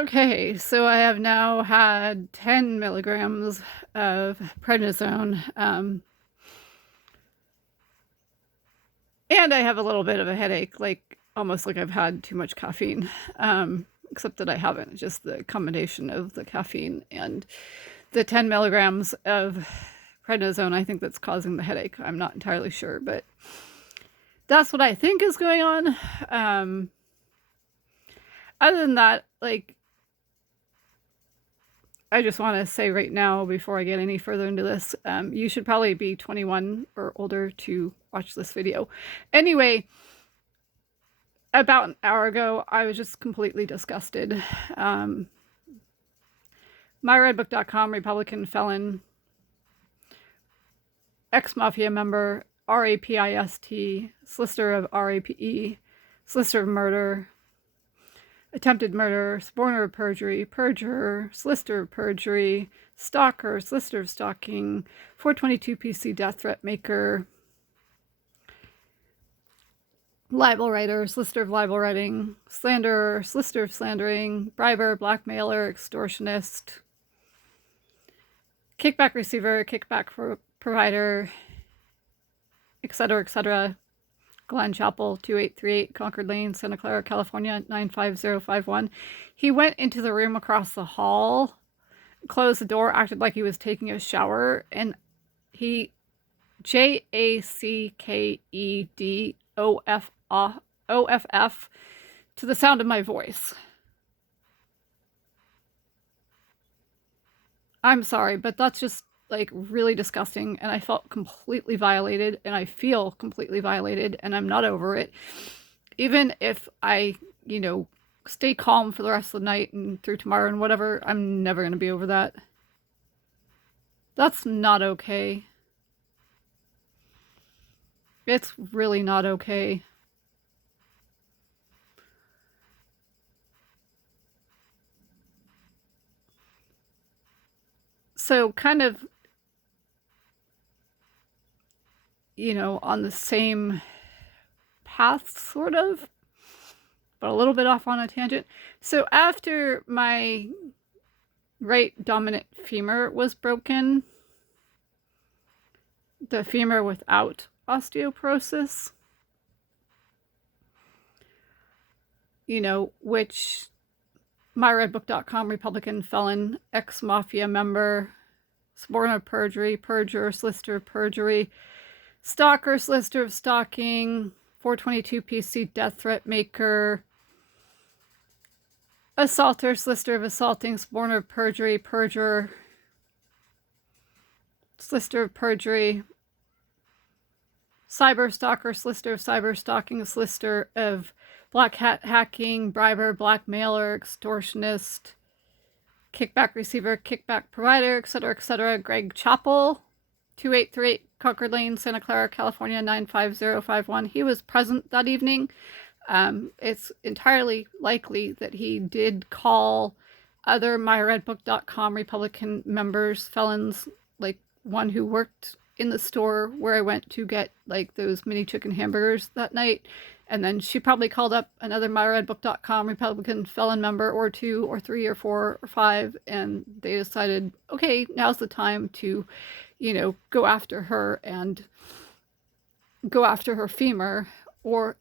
Okay, so I have now had 10 milligrams of prednisone, and I have a little bit of a headache, like almost like I've had too much caffeine, except that I haven't. Just the combination of the caffeine and the 10 milligrams of prednisone, I think that's causing the headache. I'm not entirely sure, but that's what I think is going on. Other than that, like, I just want to say right now, before I get any further into this, you should probably be 21 or older to watch this video. Anyway, about an hour ago, I was just completely disgusted. MyRedbook.com, Republican felon, ex-mafia member, RAPIST, solicitor of RAPE, solicitor of murder, attempted murder, suborner of perjury, perjurer, solicitor of perjury, stalker, solicitor of stalking, 422 PC death threat maker, libel writer, solicitor of libel writing, slanderer, solicitor of slandering, briber, blackmailer, extortionist, kickback receiver, kickback provider, etc., etc. Glen Chapel, 2838 Concord Lane, Santa Clara, California, 95051. He went into the room across the hall, closed the door, acted like he was taking a shower, and he JACKEDOFF to the sound of my voice. I'm sorry, but that's just like really disgusting, and I felt completely violated, and I feel completely violated, and I'm not over it. Even if I, stay calm for the rest of the night and through tomorrow and whatever, I'm never going to be over that. That's not okay. It's really not okay. So kind of, on the same path, sort of, but a little bit off on a tangent. So after my right dominant femur was broken, the femur without osteoporosis, which myredbook.com, Republican felon, ex-mafia member, suborner of perjury, perjurer, solicitor of perjury, stalker, solicitor of stalking, 422 PC death threat maker, assaulter, solicitor of assaulting, suborner of perjury, perjurer, solicitor of perjury, cyber stalker, solicitor of cyber stalking, solicitor of blackhat hacking, briber, blackmailer, extortionist, kickback receiver, kickback provider, etc., etc. Greg Chappell, 2838 Concord Lane, Santa Clara, California, 95051. He was present that evening. It's entirely likely that he did call other myredbook.com Republican members, felons, like one who worked in the store where I went to get like those mini chicken hamburgers that night. And then she probably called up another myredbook.com Republican felon member or 2 or 3 or 4 or 5, and they decided, okay, now's the time to, go after her and go after her femur, or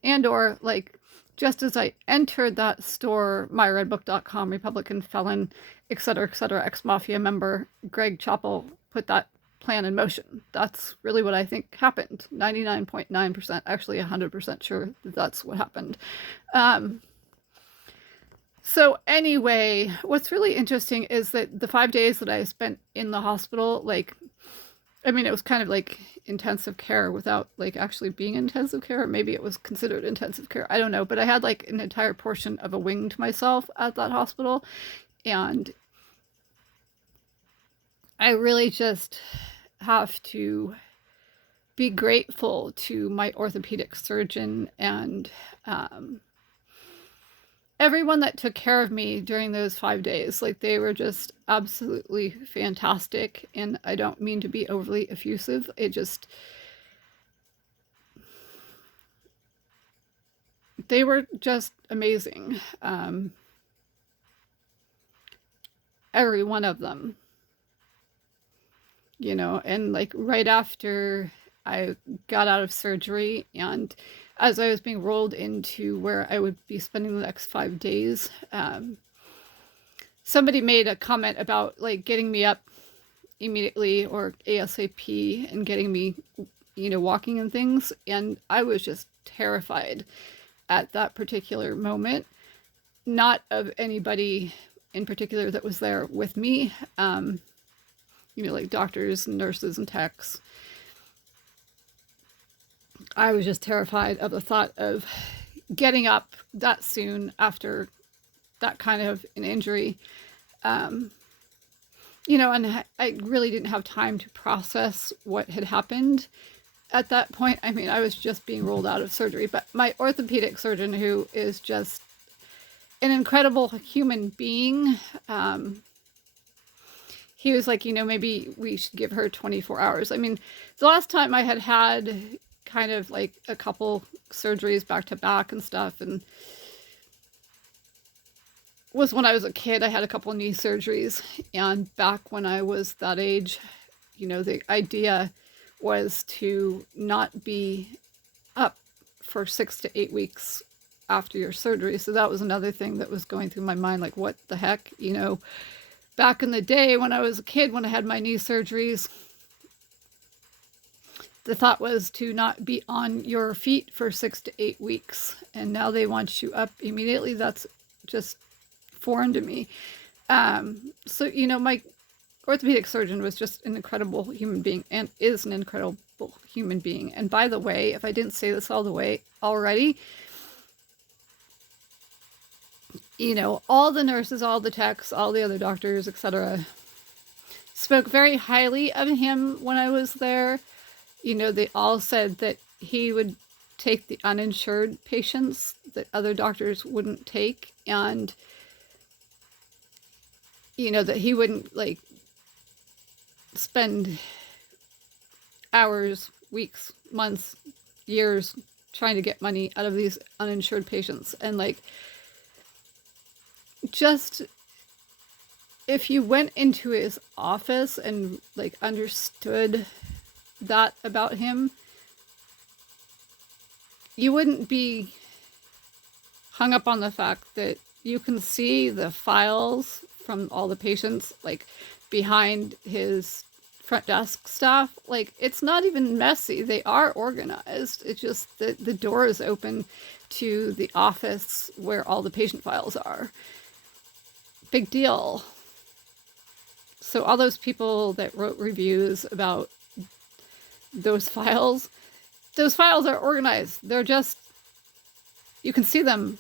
like just as I entered that store, myredbook.com Republican felon, etc., ex-mafia member Greg Chappell put that plan in motion. That's really what I think happened. 99.9%, actually 100% sure that that's what happened. So anyway, what's really interesting is that the 5 days that I spent in the hospital, it was kind of like intensive care without like actually being intensive care. Maybe it was considered intensive care. I don't know. But I had like an entire portion of a wing to myself at that hospital. And I really just have to be grateful to my orthopedic surgeon and everyone that took care of me during those 5 days. Like, they were just absolutely fantastic. And I don't mean to be overly effusive. They were just amazing. every one of them, you know, and like right after I got out of surgery and as I was being rolled into where I would be spending the next 5 days, somebody made a comment about like getting me up immediately or ASAP and getting me, you know, walking and things. And I was just terrified at that particular moment, not of anybody in particular that was there with me, you know, like doctors and nurses and techs. I was just terrified of the thought of getting up that soon after that kind of an injury. You know, and I really didn't have time to process what had happened at that point. I mean, I was just being rolled out of surgery, but my orthopedic surgeon, who is just an incredible human being, he was like, you know, maybe we should give her 24 hours. I mean, the last time I had kind of like a couple surgeries back to back and stuff, and was when I was a kid. I had a couple knee surgeries, and back when I was that age, you know, the idea was to not be up for 6 to 8 weeks after your surgery. So that was another thing that was going through my mind, like, what the heck, you know, back in the day when I was a kid, when I had my knee surgeries, the thought was to not be on your feet for 6 to 8 weeks. And now they want you up immediately. That's just foreign to me. So, you know, my orthopedic surgeon was just an incredible human being and is an incredible human being. And by the way, if I didn't say this all the way already, you know, all the nurses, all the techs, all the other doctors, etc., spoke very highly of him when I was there. You know, they all said that he would take the uninsured patients that other doctors wouldn't take, and, you know, that he wouldn't, like, spend hours, weeks, months, years trying to get money out of these uninsured patients. And, like, just if you went into his office and, like, understood that about him, you wouldn't be hung up on the fact that you can see the files from all the patients, like, behind his front desk staff. Like, it's not even messy. They are organized. It's just that the door is open to the office where all the patient files are. Big deal. So all those people that wrote reviews about those files are organized. They're just, you can see them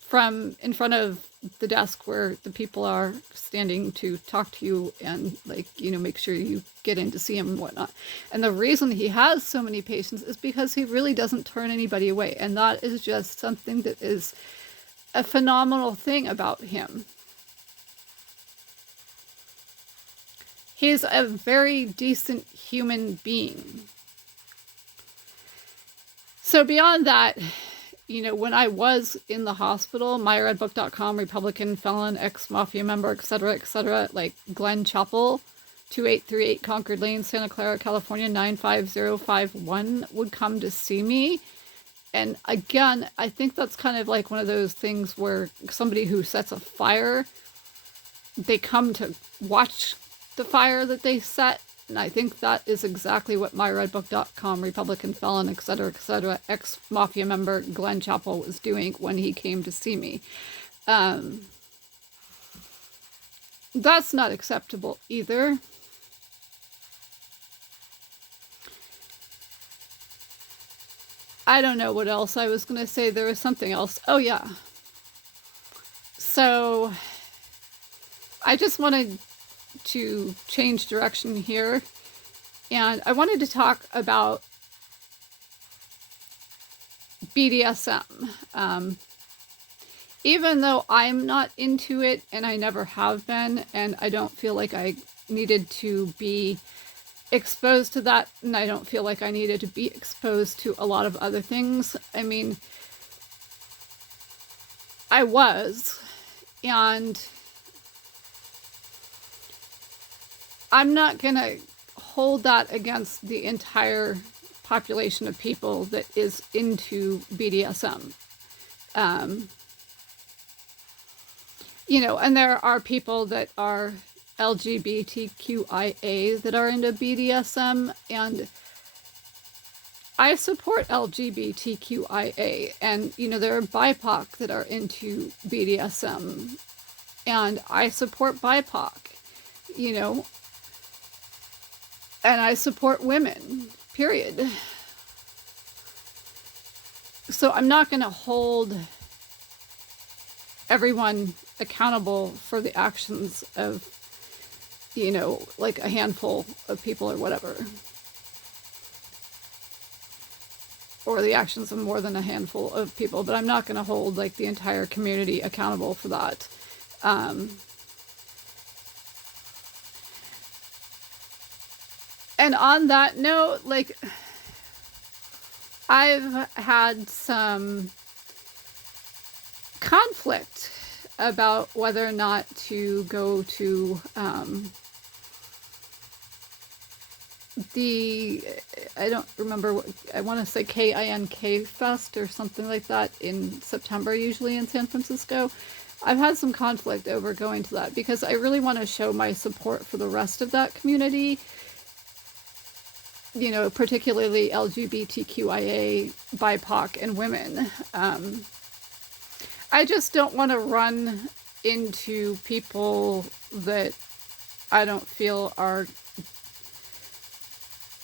from in front of the desk where the people are standing to talk to you and, like, you know, make sure you get in to see him and whatnot. And the reason he has so many patients is because he really doesn't turn anybody away. And that is just something that is a phenomenal thing about him. He's a very decent human being. So beyond that, you know, when I was in the hospital, myredbook.com, Republican, felon, ex-mafia member, etc., like Glen Chapel, 2838 Concord Lane, Santa Clara, California, 95051, would come to see me. And again, I think that's kind of like one of those things where somebody who sets a fire, they come to watch the fire that they set. And I think that is exactly what myredbook.com, Republican, felon, etc., ex-mafia member Glen Chapel was doing when he came to see me. That's not acceptable either. I don't know what else I was going to say. There was something else. Oh, yeah. So I just wanted to change direction here, and I wanted to talk about BDSM. Even though I'm not into it, and I never have been, and I don't feel like I needed to be exposed to that, and I don't feel like I needed to be exposed to a lot of other things. I mean, I was, and I'm not going to hold that against the entire population of people that is into BDSM. You know, and there are people that are LGBTQIA that are into BDSM, and I support LGBTQIA, and, you know, there are BIPOC that are into BDSM, and I support BIPOC, you know, and I support women, period. So I'm not going to hold everyone accountable for the actions of, you know, like a handful of people or whatever. Or the actions of more than a handful of people, but I'm not going to hold like the entire community accountable for that. And on that note, like, I've had some conflict about whether or not to go to I don't remember what, I want to say KINK Fest or something like that in September, usually in San Francisco. I've had some conflict over going to that because I really want to show my support for the rest of that community, you know, particularly LGBTQIA, BIPOC, and women. I just don't want to run into people that I don't feel are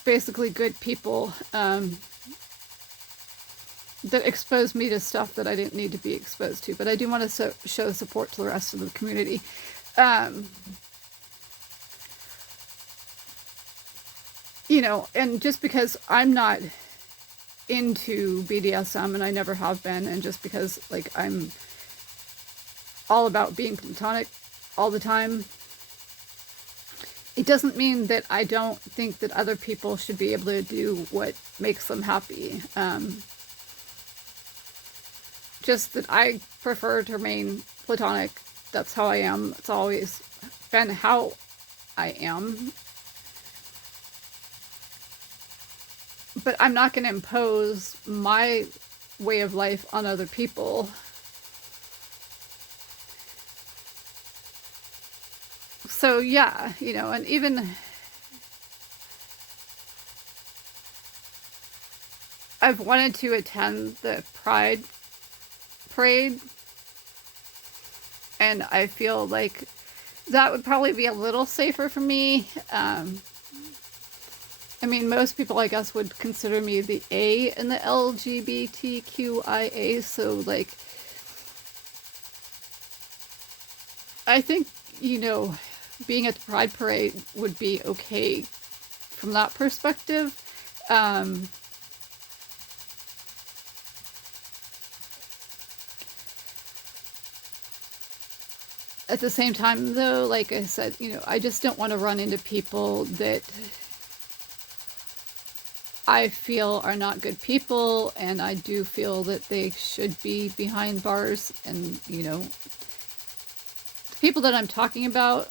basically good people, that expose me to stuff that I didn't need to be exposed to. But I do want to show support to the rest of the community. You know, and just because I'm not into BDSM, and I never have been, and just because, like, I'm all about being platonic all the time, it doesn't mean that I don't think that other people should be able to do what makes them happy. Just that I prefer to remain platonic. That's how I am. It's always been how I am. But I'm not going to impose my way of life on other people. So yeah, you know, and even I've wanted to attend the Pride Parade, and I feel like that would probably be a little safer for me. I mean, most people, I guess, would consider me the A in the LGBTQIA, so, like, I think, you know, being at the Pride Parade would be okay from that perspective. At the same time, though, like I said, you know, I just don't want to run into people that I feel are not good people, and I do feel that they should be behind bars. And, you know, the people that I'm talking about,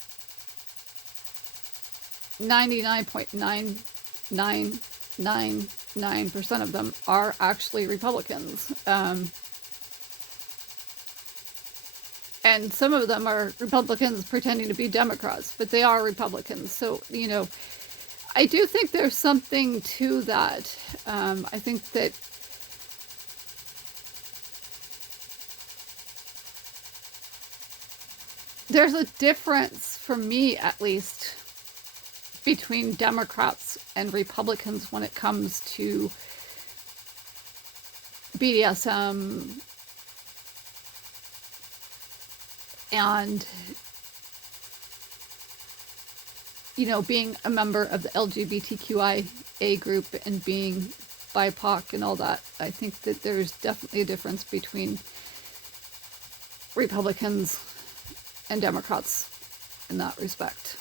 99.9999% of them are actually Republicans. And some of them are Republicans pretending to be Democrats, but they are Republicans. So, you know, I do think there's something to that. I think that there's a difference, for me at least, between Democrats and Republicans when it comes to BDSM and, you know, being a member of the LGBTQIA group and being BIPOC and all that. I think that there's definitely a difference between Republicans and Democrats in that respect.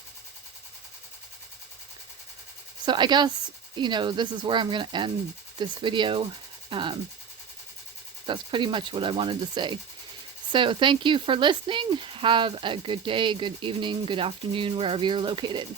So I guess, you know, this is where I'm going to end this video. That's pretty much what I wanted to say. So thank you for listening. Have a good day, good evening, good afternoon, wherever you're located.